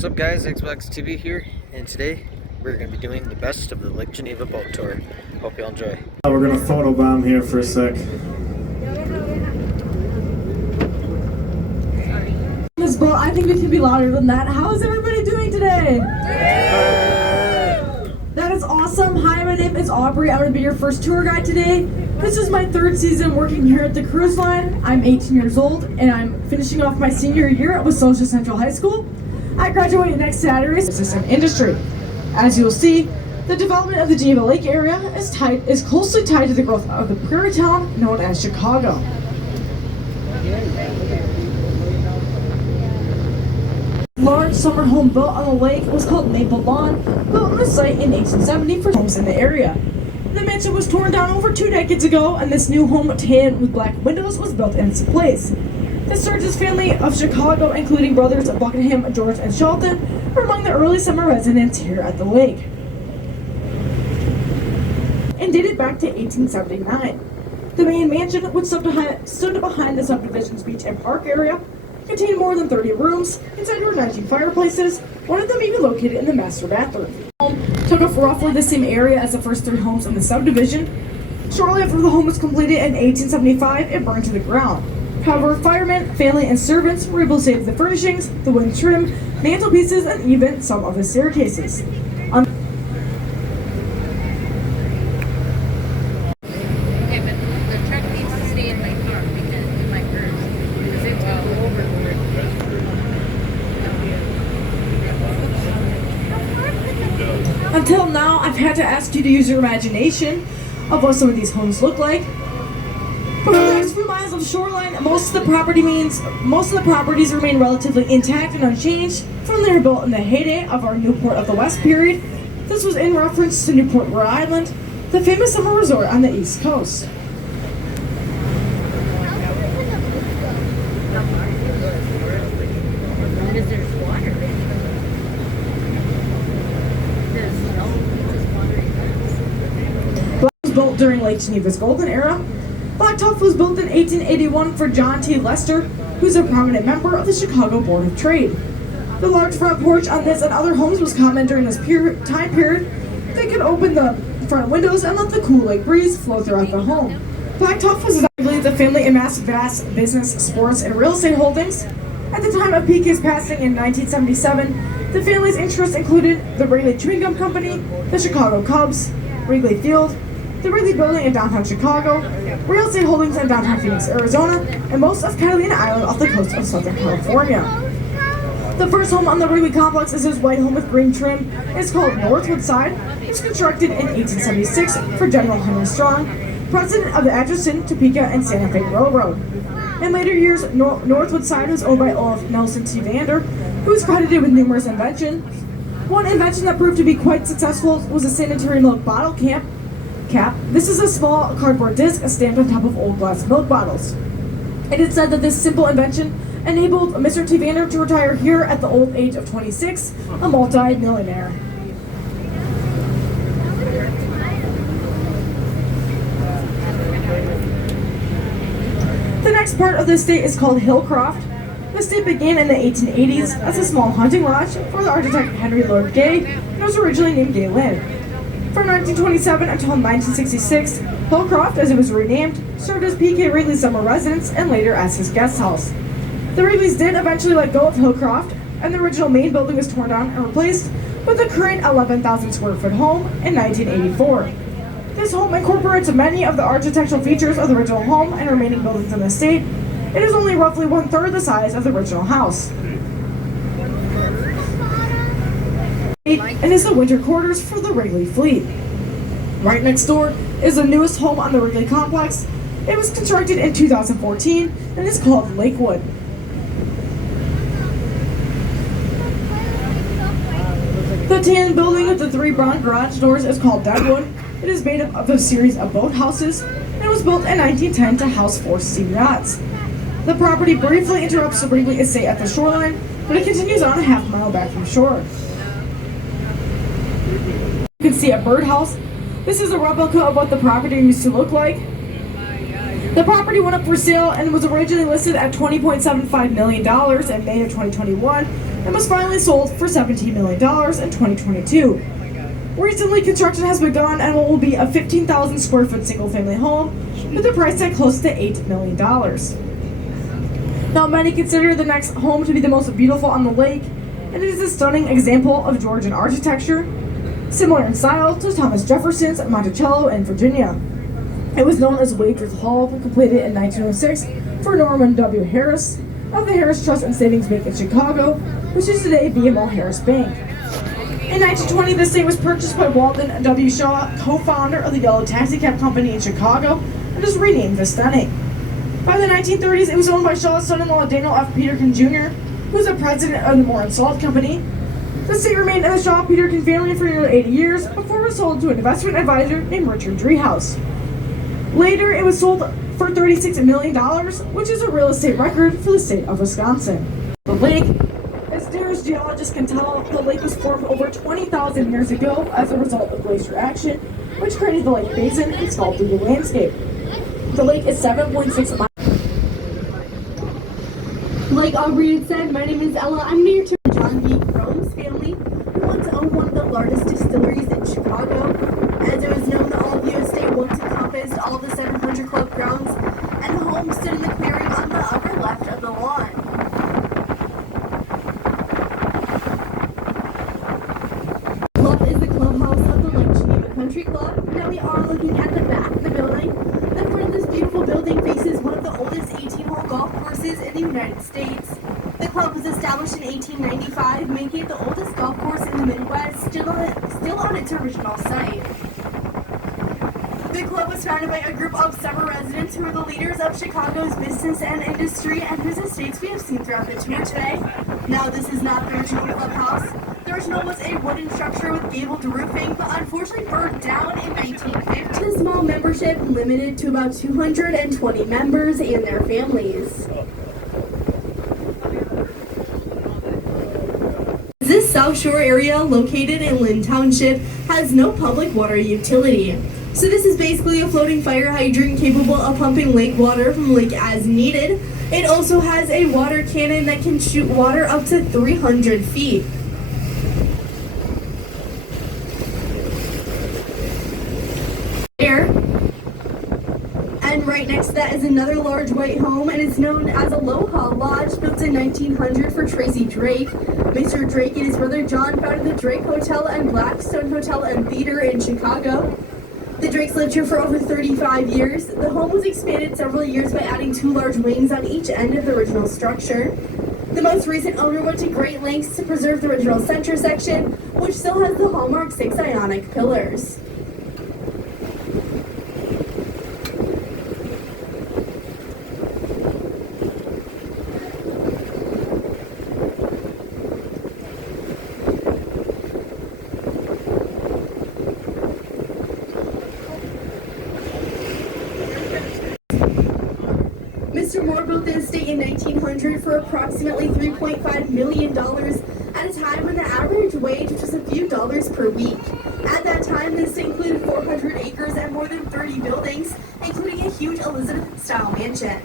What's up guys, Xbox TV here, and today we're going to be doing the best of the Lake Geneva boat tour. Hope you all enjoy. We're going to photobomb here for a sec. This boat, I think we can be louder than that. How is everybody doing today? That is awesome. Hi, my name is Aubrey. I'm going to be your first tour guide today. This is my third season working here at the cruise line. I'm 18 years old and I'm finishing off my senior year at Social Central High School. I graduate next Saturday. System industry. As you'll see, the development of the Geneva Lake area is closely tied to the growth of the prairie town known as Chicago. Large summer home built on the lake was called Maple Lawn, built on the site in 1870 for homes in the area. The mansion was torn down over 2 decades ago, and this new home tan with black windows was built in its place. The Sturgis family of Chicago, including brothers Buckingham, George, and Shelton, were among the early summer residents here at the lake, and dated back to 1879. The main mansion, which stood behind the subdivision's beach and park area, contained more than 30 rooms, inside were 19 fireplaces, one of them even located in the master bathroom. The home took up roughly the same area as the first 3 homes in the subdivision. Shortly after the home was completed in 1875, it burned to the ground. However, firemen, family, and servants were able to save the furnishings, the wood trim, mantelpieces, and even some of the staircases. Until now, I've had to ask you to use your imagination of what some of these homes look like. But for the next few miles of shoreline, most of the properties remain relatively intact and unchanged from they were built in the heyday of our Newport of the West period. This was in reference to Newport, Rhode Island, the famous summer resort on the East Coast. Built during Lake Geneva's golden era. Blacktop was built in 1881 for John T. Lester, who's a prominent member of the Chicago Board of Trade. The large front porch on this and other homes was common during this time period. They could open the front windows and let the cool lake breeze flow throughout the home. Blacktop was effectively the family amassed vast business, sports, and real estate holdings. At the time of PK's passing in 1977, the family's interests included the Wrigley Chewing Gum Company, the Chicago Cubs, Wrigley Field, the Wrigley Building in downtown Chicago, real estate holdings in downtown Phoenix, Arizona, and most of Catalina Island off the coast of Southern California. The first home on the Wrigley complex is this white home with green trim. It's called Northwood Side. It was constructed in 1876 for General Henry Strong, president of the Atchison, Topeka, and Santa Fe Railroad. In later years, Northwood Side was owned by Olaf Nelson T. Vander, who is credited with numerous inventions. One invention that proved to be quite successful was a sanitary milk bottle cap. This is a small cardboard disc stamped on top of old glass milk bottles. It is said that this simple invention enabled Mr. T. Vander to retire here at the old age of 26, a multi-millionaire. The next part of the estate is called Hillcroft. The estate began in the 1880s as a small hunting lodge for the architect Henry Lord Gay, and was originally named Gay Lynn. From 1927 until 1966, Hillcroft, as it was renamed, served as P.K. Wrigley's summer residence and later as his guest house. The Wrigleys did eventually let go of Hillcroft, and the original main building was torn down and replaced with the current 11,000 square foot home in 1984. This home incorporates many of the architectural features of the original home and remaining buildings in the estate. It is only roughly 1/3 the size of the original house, and is the winter quarters for the Wrigley fleet. Right next door is the newest home on the Wrigley complex. It was constructed in 2014 and is called Lakewood. The tan building with the 3 brown garage doors is called Deadwood. It is made up of a series of boathouses and was built in 1910 to house 4 steam yachts. The property briefly interrupts the Wrigley estate at the shoreline, but it continues on a half-mile back from shore. You can see a birdhouse. This is a replica of what the property used to look like. The property went up for sale and was originally listed at $20.75 million in May of 2021 and was finally sold for $17 million in 2022. Recently, construction has begun and will be a 15,000 square foot single family home with a price tag close to $8 million. Now, many consider the next home to be the most beautiful on the lake, and it is a stunning example of Georgian architecture, similar in style to Thomas Jefferson's Monticello in Virginia. It was known as Wadsworth Hall and completed in 1906 for Norman W. Harris of the Harris Trust and Savings Bank in Chicago, which is today BMO Harris Bank. In 1920, the estate was purchased by Walton W. Shaw, co-founder of the Yellow Taxicab Company in Chicago, and was renamed Vesteni. By the 1930s, it was owned by Shaw's son-in-law Daniel F. Peterkin Jr., who was the president of the Moore and Salt Company. The estate remained in the Shaw-Peterkin family for nearly 80 years before it was sold to an investment advisor named Richard Driehaus. Later, it was sold for $36 million, which is a real estate record for the state of Wisconsin. The lake, as near as geologists can tell, the lake was formed over 20,000 years ago as a result of glacier action, which created the lake basin and sculpted the landscape. The lake is 7.6 miles. Like Aubrey had said, my name is Ella. I'm near to John B. Crome's family, who once owned one of the largest distilleries in Chicago. As it was known, the Allview estate once encompassed all the 700 club grounds, and the home stood in the clearing on the upper left of the lawn. The club is the clubhouse of the Lake Geneva Country Club. Now we are looking at the back of the building. The front of this beautiful building faces one of the oldest 18-hole golf courses in the United States. The club was established in 1895, making it the oldest golf course in the Midwest, still on its original site. The club was founded by a group of summer residents who were the leaders of Chicago's business and industry and whose estates we have seen throughout the tour today. Now, this is not the original clubhouse. The original was a wooden structure with gabled roofing, but unfortunately burned down in 1950. The small membership limited to about 220 members and their families. This South Shore area, located in Lynn Township, has no public water utility. So this is basically a floating fire hydrant capable of pumping lake water from the lake as needed. It also has a water cannon that can shoot water up to 300 feet. And right next to that is another large white home, and it's known as Aloha Lodge, built in 1900 for Tracy Drake. Mr. Drake and his brother John founded the Drake Hotel and Blackstone Hotel and Theater in Chicago. The Drakes lived here for over 35 years. The home was expanded several years by adding 2 large wings on each end of the original structure. The most recent owner went to great lengths to preserve the original center section, which still has the hallmark 6 ionic pillars. Mr. Moore built the estate in 1900 for approximately $3.5 million at a time when the average wage was just a few dollars per week. At that time, the estate included 400 acres and more than 30 buildings, including a huge Elizabeth-style mansion.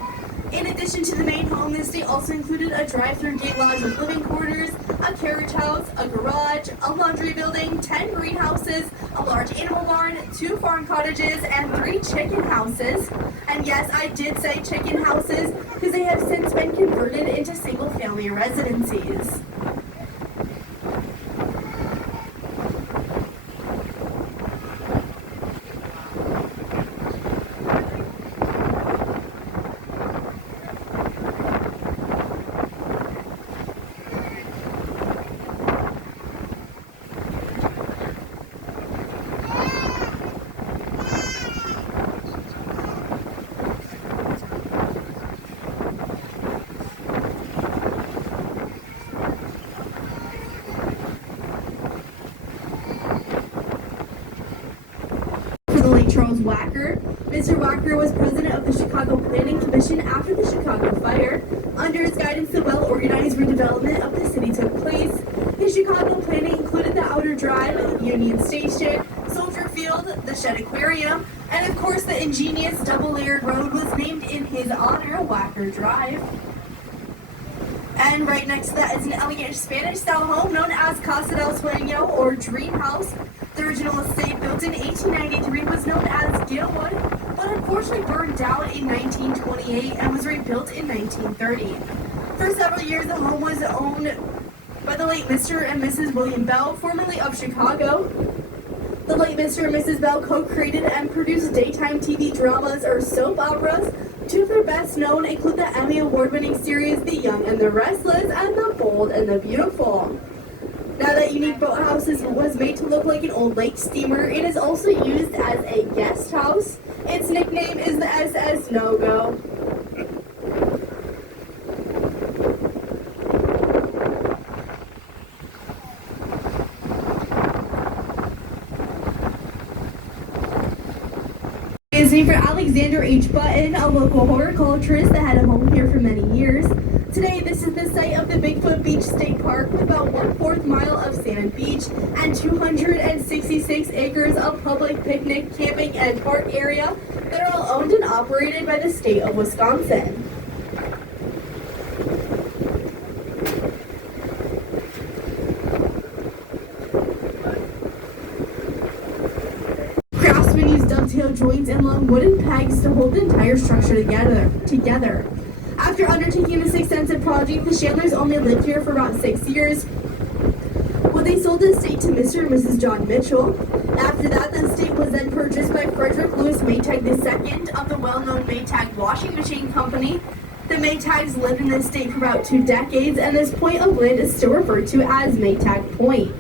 In addition to the main home, the estate also included a drive-through gate lodge with living quarters, a carriage house, a garage, a laundry building, 10 greenhouses, a large animal barn, 2 farm cottages, and 3 chicken houses. And yes, I did say chicken houses because they have since been converted into single-family residencies. Charles Wacker. Mr. Wacker was president of the Chicago Planning Commission after the Chicago fire. Under his guidance, the well-organized redevelopment of the city took place. His Chicago planning included the Outer Drive, Union Station, Soldier Field, the Shed Aquarium, and And of course, the ingenious double-layered road was named in his honor, Wacker Drive. And right next to that is an elegant Spanish-style home known as Casa del Sueño or Dream House. The original estate, built in 1893, was known as Gilwood, but unfortunately burned down in 1928 and was rebuilt in 1930. For several years, the home was owned by the late Mr. and Mrs. William Bell, formerly of Chicago. The late Mr. and Mrs. Bell co-created and produced daytime TV dramas or soap operas. Two of their best known include the Emmy Award-winning series The Young and the Restless and The Bold and the Beautiful. Now, that unique boathouse was made to look like an old lake steamer. It is also used as a guest house. Its nickname is the SS No-Go. It is named for Alexander H. Button, a local horticulturist that had a home here for many years. Today, this is the site of the Bigfoot Beach State Park with about 1/4 mile of sand beach and 266 acres of public picnic, camping, and park area that are all owned and operated by the state of Wisconsin. Craftsmen use dovetail joints and long wooden pegs to hold the entire structure together. After undertaking this extensive project, the Chandlers only lived here for about 6 years when they sold the estate to Mr. and Mrs. John Mitchell. After that, the estate was then purchased by Frederick Lewis Maytag II of the well-known Maytag Washing Machine Company. The Maytags lived in the estate for about 2 decades, and this point of land is still referred to as Maytag Point.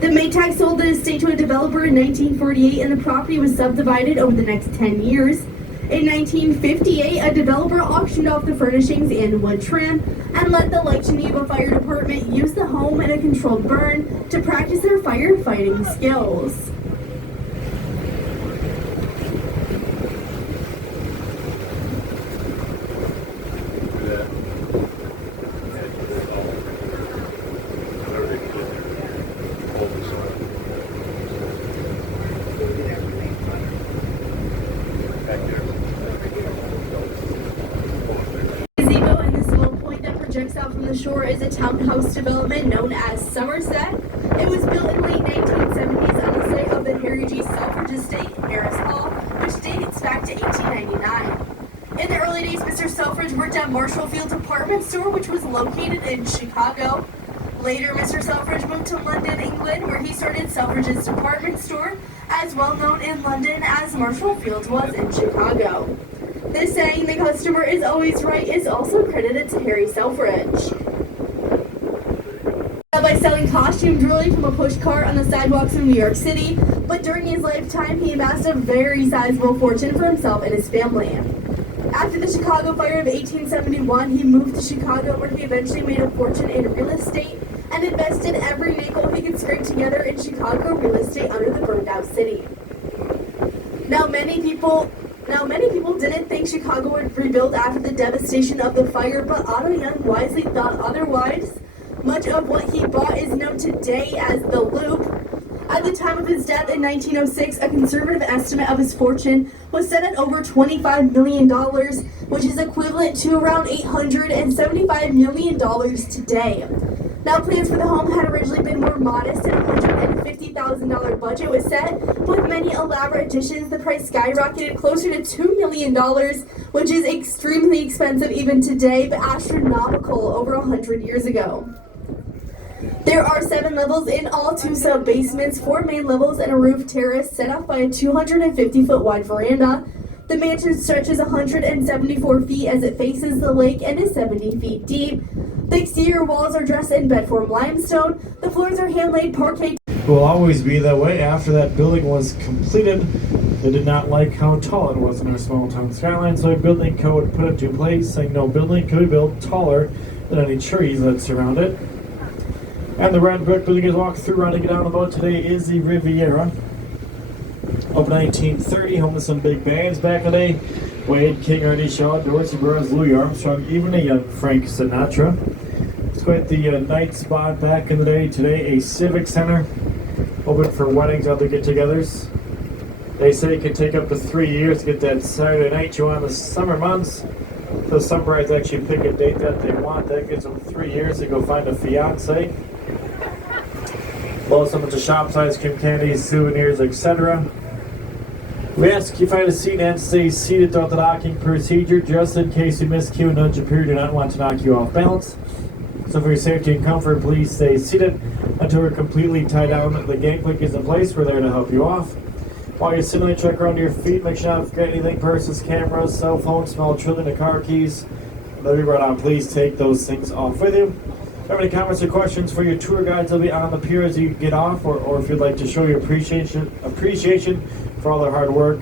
The Maytags sold the estate to a developer in 1948, and the property was subdivided over the next 10 years. In 1958, a developer auctioned off the furnishings and wood trim and let the Lake Geneva Fire Department use the home in a controlled burn to practice their firefighting skills. Projects out from the shore is a townhouse development known as Somerset. It was built in late 1970s on the site of the Harry G. Selfridge Estate, Harris Hall, which dates back to 1899. In the early days, Mr. Selfridge worked at Marshallfield Department Store, which was located in Chicago. Later, Mr. Selfridge moved to London, England, where he started Selfridge's Department Store, as well known in London as Marshallfield was in Chicago. This saying, "the customer is always right," is also credited to Harry Selfridge. By selling costume jewelry from a pushcart on the sidewalks of New York City, but during his lifetime, he amassed a very sizable fortune for himself and his family. After the Chicago fire of 1871, he moved to Chicago, where he eventually made a fortune in real estate and invested every nickel he could scrape together in Chicago real estate under the burned-out city. Now, many people didn't think Chicago would rebuild after the devastation of the fire, but Otto Young wisely thought otherwise. Much of what he bought is known today as the Loop. At the time of his death in 1906, a conservative estimate of his fortune was set at over $25 million, which is equivalent to around $875 million today. Now, plans for the home had originally been more modest, and a $150,000 budget was set. With many elaborate additions, the price skyrocketed closer to $2 million, which is extremely expensive even today, but astronomical over 100 years ago. There are 7 levels in all, 2 sub-basements, 4 main levels, and a roof terrace set off by a 250-foot wide veranda. The mansion stretches 174 feet as it faces the lake and is 70 feet deep. The exterior walls are dressed in bedform limestone. The floors are hand-laid parquet. It will always be that way. After that building was completed, they did not like how tall it was in our small town skyline, so a building code put it into place saying no building could be built taller than any trees that surround it. And the red brick building is walked through running it down about today is the Riviera. Of 1930, home to some big bands back in the day. Wade, King, Ernie Shaw, Dorsey Burroughs, Louis Armstrong, even a young Frank Sinatra. It's quite the night spot back in the day. Today, a civic center open for weddings, other get-togethers. They say it can take up to 3 years to get that Saturday night you want in the summer months. So some brides actually pick a date that they want. That gives them 3 years to go find a fiance. Well, so much of shops, ice cream, candies, souvenirs, etc. We ask you find a seat and stay seated throughout the docking procedure, just in case you miss queue and nudge your period. Do not want to knock you off balance. So for your safety and comfort, please stay seated until we're completely tied down. The gangplank is in place. We're there to help you off. While you're sitting, check around your feet. Make sure not to forget anything: purses, cameras, cell phones, small children, and car keys. Let me run out. Please take those things off with you. If you have any comments or questions for your tour guides, they'll be on the pier as you get off, or if you'd like to show your appreciation for all their hard work.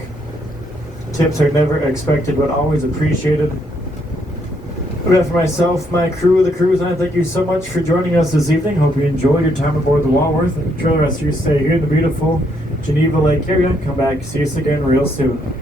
Tips are never expected, but always apprecited. On behalf of myself, my crew, the cruise, and I thank you so much for joining us this evening. Hope you enjoyed your time aboard the Walworth. Enjoy the rest of your stay here in the beautiful Geneva Lake area. Come back, see us again real soon.